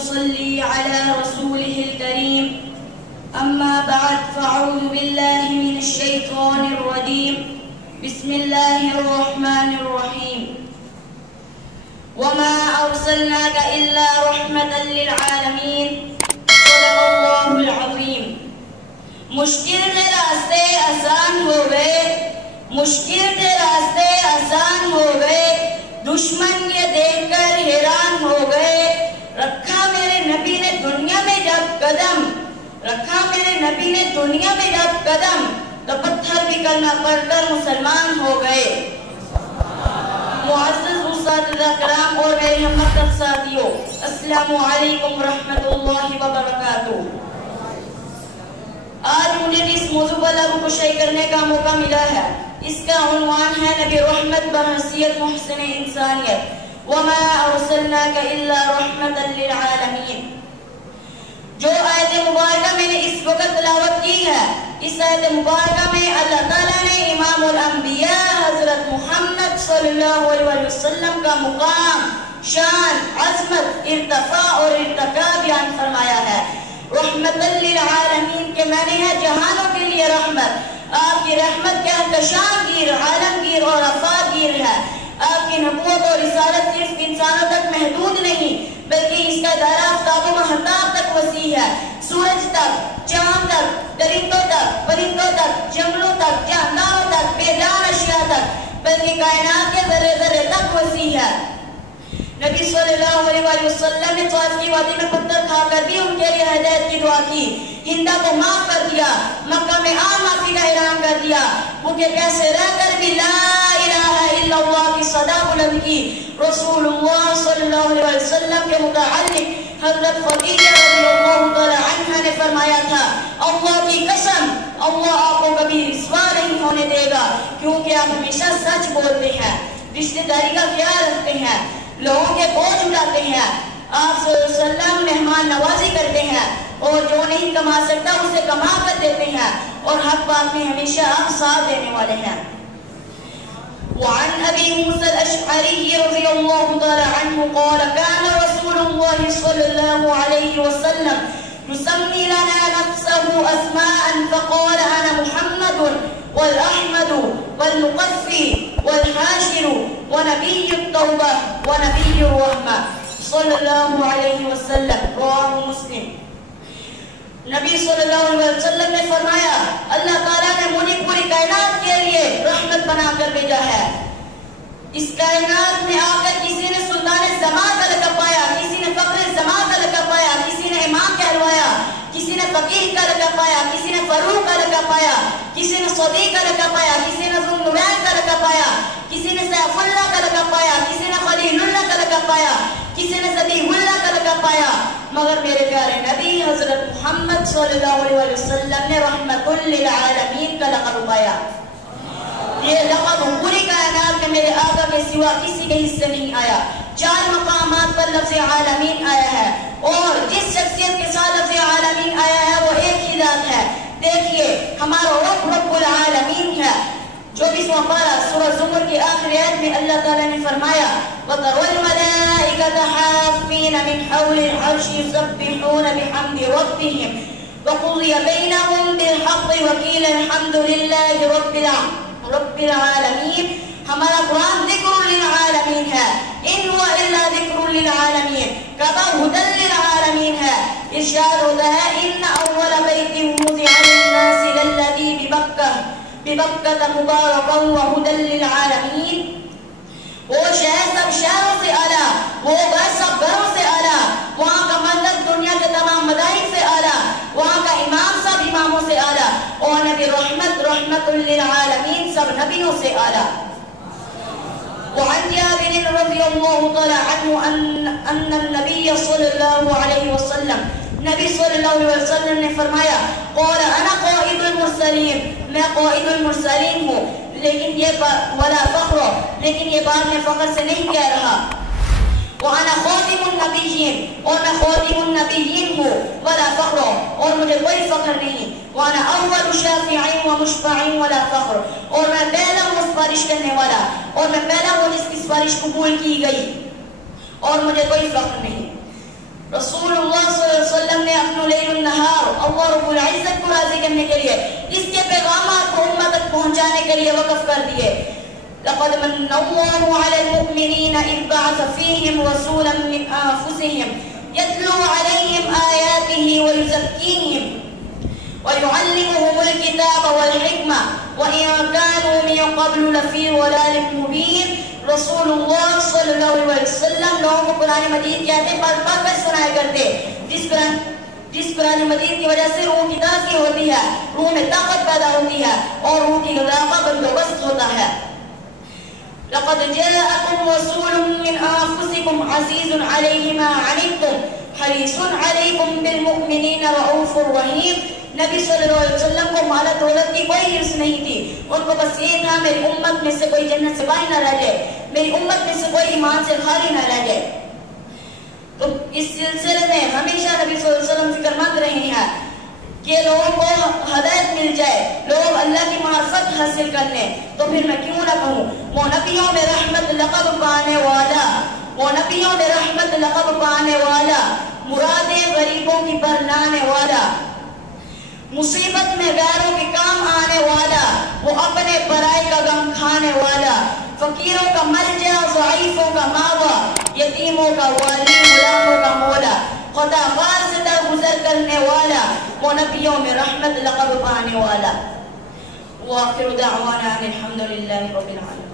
ونصلي على رسوله الكريم أما بعد فأعوذ بالله من الشيطان الرجيم بسم الله الرحمن الرحيم وما أرسلناك إلا رحمة للعالمين صدق الله العظيم. مشکل کے راستے آسان ہو گئے، مشکل کے راستے آسان ہو گئے، دشمن یہ دیکھ کر حیران ہو گئے. رکھا میرے نبی نے دنیا میں جب قدم، رکھا میرے نبی نے دنیا میں جب قدم، تو پتھر بھی کلمہ پڑھ کر مسلمان ہو گئے. معزز اساتذہ کرام اور میرے ہم مکتب ساتھیوں، السلام علیکم ورحمۃ اللہ وبرکاتہ. آج مجھے اس موضوع پر لب کشائی کرنے کا موقع ملا ہے. اس کا عنوان ہے نبی رحمت بحیثیت محسن انسانیت، وما ارسلناک الا رحمۃ للعالمین. جو آیت مبارکہ میں نے اس وقت تلاوت کی ہے، اس آیت مبارکہ میں اللہ تعالیٰ نے امام الانبیاء حضرت محمد صلی اللہ علیہ وسلم کا مقام، شان، عظمت، ارتفاع اور ارتقاء بیان فرمایا ہے. رحمت للعالمین کے معنی ہے جہانوں کے لیے رحمت. آپ کی رحمت کیا انتشار گیر، عالمگیر اور افاق گیر ہے. آپ کی نبوت اور رسالت صرف انسانوں تک محدود نہیں، بلکہ اس کا دائرہ آفتاب و مہتاب تک وسیع ہے. سورج تک، چاند تک، درندوں تک، پرندوں تک، جنگلوں تک، جانداروں تک، بے جان اشیاء تک، بلکہ کائنات کے ذرے ذرے تک وسیع ہے. نبی صلی اللہ علیہ وسلم نے طائف کی وادی میں پتھر کھا کر بھی ان کے لیے ہدایت کی دعا کی. ہندا کو معاف کر دیا، مکہ میں عام معافی کا اعلان کر دیا. بھوکے پیسے رہ کر بھی لا الہ الا اللہ کی صدا بلند کی. رسول اللہ صلی اللہ علیہ وسلم کے متعلق حضرت خدیجہ رضی اللہ تعالی عنہا نے فرمایا تھا، اللہ کی قسم، اللہ آپ کو کبھی رسوا نہیں ہونے دے گا، کیونکہ آپ ہمیشہ سچ بولتے ہیں، رشتہ داری کا خیال رکھتے ہیں، لوگوں کے بوجھ اٹھاتے ہیں. آپ صلی اللہ علیہ وسلم مہمان نوازی کرتے ہیں، اور جو نہیں کما سکتا اسے کما کر دیتے ہیں، اور حق بات میں ہمیشہ آپ ساتھ دینے والے ہیں. وعن ابي موسى الاشعري رضي الله تعالى عنه قال كان رسول الله صلى الله عليه وسلم يسمي لنا نفسه اسماء فقال انا محمد والاحمد والمقفي والحاشر ونبي التوبه ونبي الرحمه صلی اللہ علیہ وسلم. رواه مسلم. نبی صلی اللہ علیہ وسلم نے فرمایا، اللہ تعالیٰ نے مجھے پوری کائنات کے لیے رحمت بنا کر بھیجا ہے. اس کائنات میں آ کر کسی نے سلطان زمان کا لقب پایا، کسی نے فخر زمان کا لقب پایا، کسی نے امام کہلوایا، کسی نے فقیہ کا لقب پایا، کسی نے فاروق کا لقب پایا، کسی نے صدیق کا لقب پایا، کسی نے ذو النورین کا لقب پایا، کسی نے سیف اللہ کا لقب پایا، کسی نے خلیل اللہ کا لقب پایا، کسی نے ذبیح اللہ کا لقب پایا، مگر میرے پیارے نبی حضرت محمد صلی اللہ علیہ وسلم نے رحمت للعالمین کا لقب پایا. یہ لقب پوری کائنات میں میرے آقا کے سوا کسی کے حصے نہیں آیا. 4 مقامات پر لفظ عالمین آیا ہے، اور جس شخصیت کے ساتھ لفظ عالمین آیا ہے وہ ایک ہی ذات ہے. دیکھیے، ہمارا رب رب العالمین ہے. 24واں پارہ سورہ زمر کی آخری آیت میں اللہ تعالیٰ نے فرمایا، وَتَرَى الْمَلَائِكَةَ حَافِّينَ مِنْ حَوْلِ الْعَرْشِ يُسَبِّحُونَ بِحَمْدِ رَبِّهِمْ وَقُضِيَ بَيْنَهُمْ بِالْحَقِّ وَقِيلَ الْحَمْدُ لِلَّهِ رَبِّ الْعَالَمِينَ. ہمارا قرآن ذکر للعالمین ہے، ان هو الا ذکر للعالمین، کعبہ ھدی للعالمین ہے. ارشاد ہوتا ہے، ان اول بیت وضع للناس للذی ببکۃ مبارکا وھدی للعالمین. وہ شہر سب شہروں سے اعلیٰ، وہ گھر سب گھروں سے اعلیٰ، وہاں کا منزل دنیا کے تمام مذاہب سے اعلیٰ، وہاں کا امام سب اماموں سے اعلیٰ، اور نبی رحمت للعالمین سب نبیوں سے اعلیٰ. وعن جابر رضی اللہ تعالی عنہ ان النبی صلی اللہ علیہ وسلم، نبی صلی اللہ علیہ وسلم نے فرمایا، قال انا قائد المرسلین، میں قائد المرسلین ہوں، لیکن یہ ولا فخر، لیکن یہ بات میں فخر سے نہیں کہہ رہا. وَأَنَا خَاتِمُ النَّبِيِّينَ، اور میں خاتم النبیین ہوں، ولا فخر، اور مجھے کوئی فخر نہیں. وَأَنَا أَوَّلُ شَافِعٍ وَمُشْفَعٍ وَلَا فَخْرٍ، اور میں پہلا ہوں سفارش کرنے والا، اور میں پہلا ہوں جس کی سفارش قبول کی گئی، اور مجھے کوئی فخر نہیں. رسول النہار اللہ رب العزت کو راضی کرنے کے لیے اس کے پیغامات کو امت تک پہنچانے کے لیے وقف کر دیے. لقد من اللہ علی المؤمنین اذ بعث فیہم رسولا من انفسہم یتلو علیہم آیاتہ ویزکیہم ویعلمہم الکتاب والحکمہ وَإِن كَانُوا مِن قَبْلُ لَفِي ضَلَالٍ مُبِينٍ. رسول اللہ صلی اللہ علیہ وسلم لوگوں کو قرآن مجید کیا تھے پڑھ پڑھ کر سنایا کرتے، جس قرآن مجید کی وجہ سے روح کی تازگی ہوتی ہے، روح میں طاقت پیدا ہوتی ہے اور روح کی غذا کا بندوبست ہوتا ہے. لَقَدْ جَاءَكُمْ رَسُولٌ مِّنْ أَنفُسِكُمْ عَزِيزٌ عَلَيْهِ مَا عَنِتُّمْ حَرِيصٌ عَلَيْكُمْ بِالْمُؤْمِنِينَ رَءُوفٌ رَحِيمٌ. نبی صلی اللہ علیہ وسلم کو مال دولت کی کوئی حرص نہیں تھی، ان کو بس یہ تھا میری امت میں سے کوئی جنت سے باہر نہ رہ جائے، میری امت میں سے کوئی ایمان سے خالی نہ رہ جائے. تو اس سلسلے میں ہمیشہ نبی صلی اللہ علیہ وسلم فکر مند رہے ہیں کہ لوگوں کو ہدایت مل جائے، لوگ اللہ کی معرفت حاصل کر لیں. تو پھر میں کیوں نہ کہوں وہ نبیوں میں رحمت لقب پانے والا، وہ نبیوں میں رحمت لقب پانے والا، مرادیں غریبوں کی برلانے والا، مصیبت میں غیروں کے کام آنے والا، وہ اپنے برائے کا غم کھانے والا، فقیروں کا ملجا، ضعیفوں کا ماوا، یتیموں کا والی، غلاموں کا مولا، خدا بار سے درگزر کرنے والا، وہ نبیوں میں رحمت لقب پانے والا. وآخر دعوانا الحمد للہ رب العالمین.